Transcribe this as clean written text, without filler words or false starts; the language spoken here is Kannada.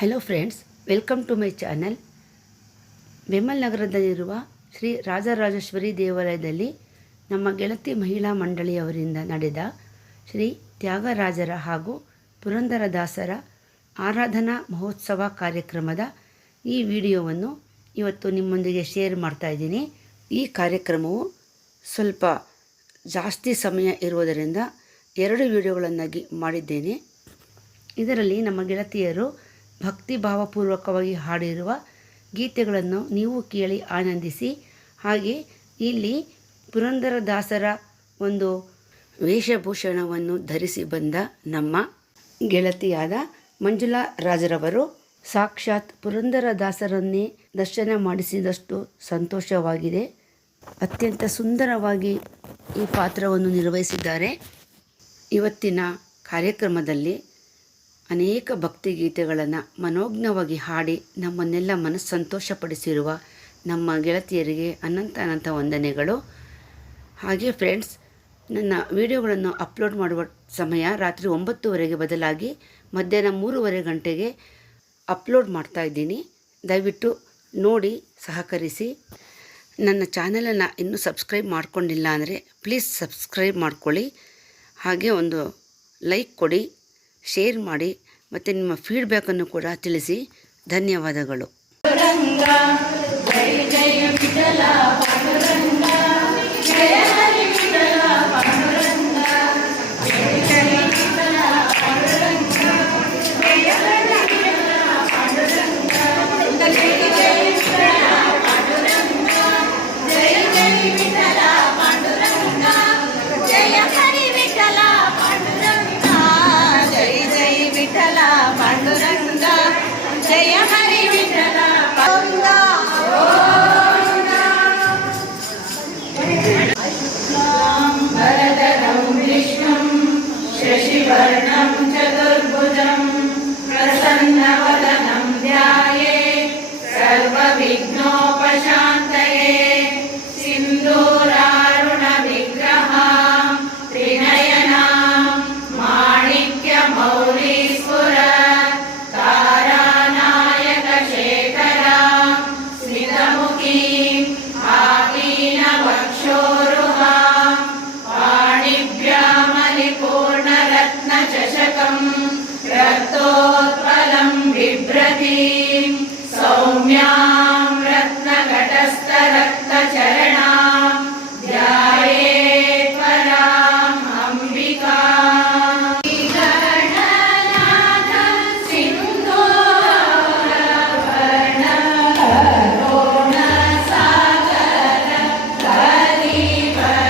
Hello friends, welcome to my channel. ಬೆಮ್ಮಲ್ ನಗರದಲ್ಲಿರುವ ಶ್ರೀ ರಾಜರಾಜೇಶ್ವರಿ ದೇವಾಲಯದಲ್ಲಿ ನಮ್ಮ ಗೆಳತಿ ಮಹಿಳಾ ಮಂಡಳಿಯವರಿಂದ ನಡೆದ ಶ್ರೀ ತ್ಯಾಗರಾಜರ ಹಾಗೂ ಪುರಂದರದಾಸರ ಆರಾಧನಾ ಮಹೋತ್ಸವ ಕಾರ್ಯಕ್ರಮದ ಈ ವಿಡಿಯೋವನ್ನು ಇವತ್ತು ನಿಮ್ಮೊಂದಿಗೆ ಶೇರ್ ಮಾಡ್ತಾ ಇದ್ದೀನಿ. ಈ ಕಾರ್ಯಕ್ರಮವು ಸ್ವಲ್ಪ ಜಾಸ್ತಿ ಸಮಯ ಇರುವುದರಿಂದ 2 ವಿಡಿಯೋಗಳನ್ನಾಗಿ ಮಾಡಿದ್ದೇನೆ. ಇದರಲ್ಲಿ ನಮ್ಮ ಗೆಳತಿಯರು ಭಕ್ತಿ ಭಾವಪೂರ್ವಕವಾಗಿ ಹಾಡಿರುವ ಗೀತೆಗಳನ್ನು ನೀವು ಕೇಳಿ ಆನಂದಿಸಿ. ಹಾಗೆ ಇಲ್ಲಿ ಪುರಂದರದಾಸರ ಒಂದು ವೇಷಭೂಷಣವನ್ನು ಧರಿಸಿ ಬಂದ ನಮ್ಮ ಗೆಳತಿಯಾದ ಮಂಜುಳಾ ರಾಜರವರು ಸಾಕ್ಷಾತ್ ಪುರಂದರದಾಸರನ್ನೇ ದರ್ಶನ ಮಾಡಿಸಿದಷ್ಟು ಸಂತೋಷವಾಗಿದೆ. ಅತ್ಯಂತ ಸುಂದರವಾಗಿ ಈ ಪಾತ್ರವನ್ನು ನಿರ್ವಹಿಸಿದ್ದಾರೆ. ಇವತ್ತಿನ ಕಾರ್ಯಕ್ರಮದಲ್ಲಿ ಅನೇಕ ಭಕ್ತಿಗೀತೆಗಳನ್ನು ಮನೋಜ್ಞವಾಗಿ ಹಾಡಿ ನಮ್ಮನ್ನೆಲ್ಲ ಮನಸ್ಸಂತೋಷಪಡಿಸಿರುವ ನಮ್ಮ ಗೆಳತಿಯರಿಗೆ ಅನಂತ ವಂದನೆಗಳು. ಹಾಗೆ ಫ್ರೆಂಡ್ಸ್, ನನ್ನ ವಿಡಿಯೋಗಳನ್ನು ಅಪ್ಲೋಡ್ ಮಾಡುವ ಸಮಯ ರಾತ್ರಿ 9:30ಗೆ ಬದಲಾಗಿ ಮಧ್ಯಾಹ್ನ 3:15 ಗಂಟೆಗೆ ಅಪ್ಲೋಡ್ ಮಾಡ್ತಾ ಇದ್ದೀನಿ. ದಯವಿಟ್ಟು ನೋಡಿ ಸಹಕರಿಸಿ. ನನ್ನ ಚಾನಲನ್ನು ಇನ್ನೂ ಸಬ್ಸ್ಕ್ರೈಬ್ ಮಾಡ್ಕೊಂಡಿಲ್ಲ ಅಂದರೆ ಪ್ಲೀಸ್ ಸಬ್ಸ್ಕ್ರೈಬ್ ಮಾಡ್ಕೊಳ್ಳಿ. ಹಾಗೆ ಒಂದು ಲೈಕ್ ಕೊಡಿ, ಶೇರ್ ಮಾಡಿ ಮತ್ತು ನಿಮ್ಮ ಫೀಡ್ಬ್ಯಾಕನ್ನು ಕೂಡ ತಿಳಿಸಿ. ಧನ್ಯವಾದಗಳು. जय हरि विठला वरदं विष्णुं शशिवर्णं चतुर्भुजं प्रसन्नवदनं ध्यायेत् सर्वविघ्नोपशान्तये सिन्दूरारुणविग्रहां त्रिनयनां माणिक्यमौलिस्फुर रक्तोत्पलं बिभ्रतीं सौम्यां रत्नघटस्थरक्तचरणां ध्यायेत् पराम् अम्बिकाम्। गणनाथं सिन्दूरवर्णकरुणसागर कलिवदनां